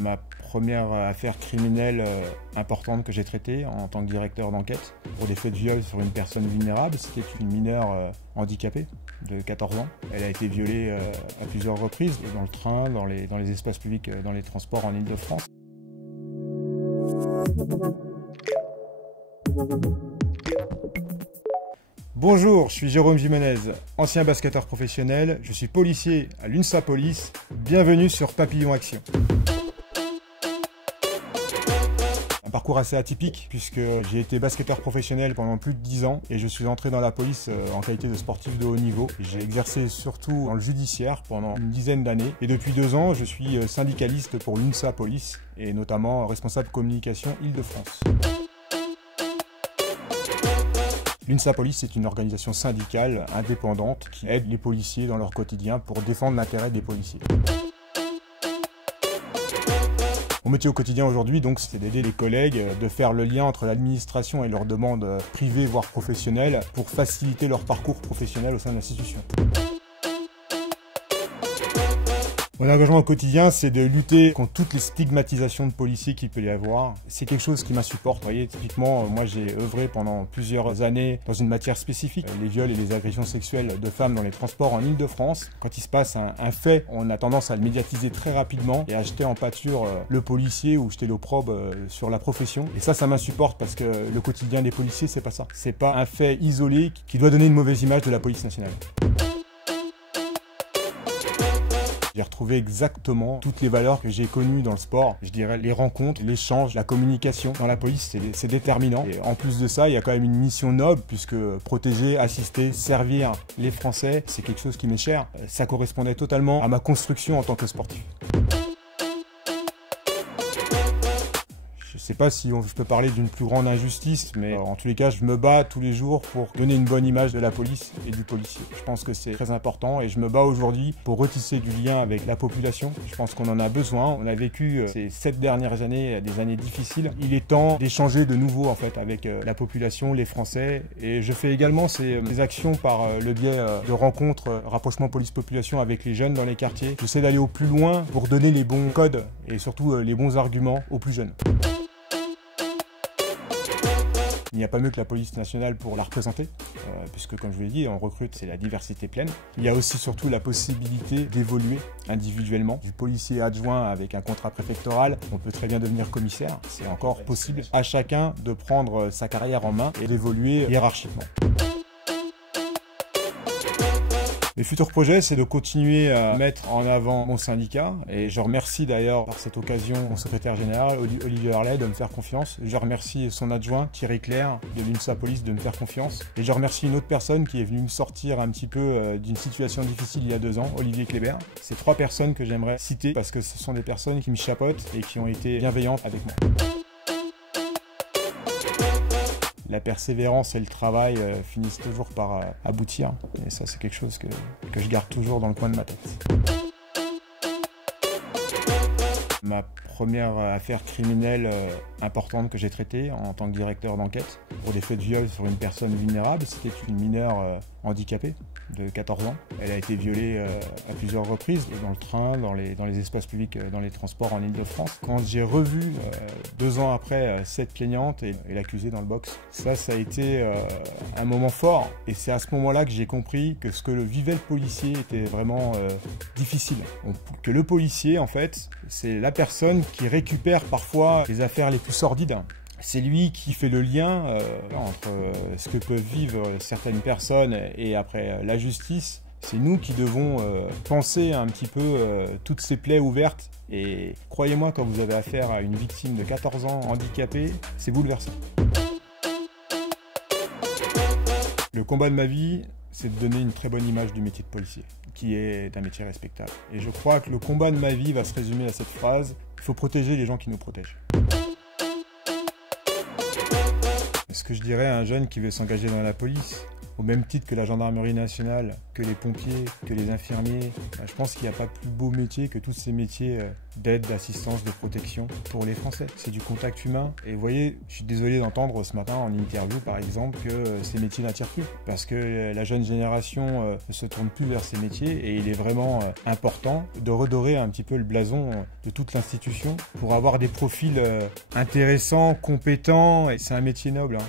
Ma première affaire criminelle importante que j'ai traitée en tant que directeur d'enquête pour des faits de viol sur une personne vulnérable, c'était une mineure handicapée de 14 ans. Elle a été violée à plusieurs reprises, dans le train, dans les espaces publics, dans les transports en Île-de-France. Bonjour, je suis Jérôme Jimenez, ancien basketteur professionnel, je suis policier à l'UNSA Police. Bienvenue sur Papillon Action. Un parcours assez atypique puisque j'ai été basketteur professionnel pendant plus de 10 ans et je suis entré dans la police en qualité de sportif de haut niveau. J'ai exercé surtout dans le judiciaire pendant une dizaine d'années et depuis 2 ans je suis syndicaliste pour l'UNSA Police et notamment responsable communication Île-de-France. L'UNSA Police, c'est une organisation syndicale indépendante qui aide les policiers dans leur quotidien pour défendre l'intérêt des policiers. Mon métier au quotidien aujourd'hui, donc, c'est d'aider les collègues, de faire le lien entre l'administration et leurs demandes privées voire professionnelles pour faciliter leur parcours professionnel au sein de l'institution. Mon engagement au quotidien, c'est de lutter contre toutes les stigmatisations de policiers qu'il peut y avoir. C'est quelque chose qui m'insupporte. Vous voyez, typiquement, moi j'ai œuvré pendant plusieurs années dans une matière spécifique, les viols et les agressions sexuelles de femmes dans les transports en Île-de-France. Quand il se passe un fait, on a tendance à le médiatiser très rapidement et à jeter en pâture le policier ou jeter l'opprobre sur la profession. Et ça m'insupporte parce que le quotidien des policiers, c'est pas ça. C'est pas un fait isolé qui doit donner une mauvaise image de la police nationale. J'ai retrouvé exactement toutes les valeurs que j'ai connues dans le sport. Je dirais les rencontres, l'échange, la communication. Dans la police, c'est déterminant. Et en plus de ça, il y a quand même une mission noble puisque protéger, assister, servir les Français, c'est quelque chose qui m'est cher. Ça correspondait totalement à ma construction en tant que sportif. Je ne sais pas si je peux parler d'une plus grande injustice, mais en tous les cas, je me bats tous les jours pour donner une bonne image de la police et du policier. Je pense que c'est très important et je me bats aujourd'hui pour retisser du lien avec la population. Je pense qu'on en a besoin. On a vécu ces 7 dernières années des années difficiles. Il est temps d'échanger de nouveau en fait avec la population, les Français. Et je fais également ces actions par le biais de rencontres, rapprochement police-population avec les jeunes dans les quartiers. J'essaie d'aller au plus loin pour donner les bons codes et surtout les bons arguments aux plus jeunes. Il n'y a pas mieux que la police nationale pour la représenter, puisque comme je vous l'ai dit, on recrute, c'est la diversité pleine. Il y a aussi surtout la possibilité d'évoluer individuellement. Du policier adjoint avec un contrat préfectoral, on peut très bien devenir commissaire, c'est encore possible. À chacun de prendre sa carrière en main et d'évoluer hiérarchiquement. Mes futurs projets, c'est de continuer à mettre en avant mon syndicat et je remercie d'ailleurs par cette occasion mon secrétaire général Olivier Harlet de me faire confiance. Je remercie son adjoint Thierry Claire de l'UNSA Police de me faire confiance et je remercie une autre personne qui est venue me sortir un petit peu d'une situation difficile il y a 2 ans, Olivier Kléber. C'est 3 personnes que j'aimerais citer parce que ce sont des personnes qui me chapeautent et qui ont été bienveillantes avec moi. La persévérance et le travail finissent toujours par aboutir. Et ça, c'est quelque chose que je garde toujours dans le coin de ma tête. Ma première affaire criminelle importante que j'ai traitée en tant que directeur d'enquête pour des faits de viol sur une personne vulnérable, c'était une mineure handicapée de 14 ans. Elle a été violée à plusieurs reprises dans le train, dans les espaces publics, dans les transports en Île-de-France. Quand j'ai revu 2 ans après cette plaignante et l'accusée dans le box, ça a été un moment fort. Et c'est à ce moment-là que j'ai compris que ce que vivait le policier était vraiment difficile. Que le policier, en fait, c'est la personne qui récupère parfois les affaires les plus sordides. C'est lui qui fait le lien entre ce que peuvent vivre certaines personnes et après la justice. C'est nous qui devons penser un petit peu toutes ces plaies ouvertes. Et croyez-moi, quand vous avez affaire à une victime de 14 ans handicapée, c'est bouleversant. Le combat de ma vie, c'est de donner une très bonne image du métier de policier, qui est un métier respectable. Et je crois que le combat de ma vie va se résumer à cette phrase: il faut protéger les gens qui nous protègent. Ce que je dirais à un jeune qui veut s'engager dans la police, au même titre que la gendarmerie nationale, que les pompiers, que les infirmiers. Je pense qu'il n'y a pas plus beau métier que tous ces métiers d'aide, d'assistance, de protection pour les Français. C'est du contact humain. Et vous voyez, je suis désolé d'entendre ce matin en interview, par exemple, que ces métiers n'attirent plus. Parce que la jeune génération ne se tourne plus vers ces métiers et il est vraiment important de redorer un petit peu le blason de toute l'institution pour avoir des profils intéressants, compétents. Et c'est un métier noble. Hein.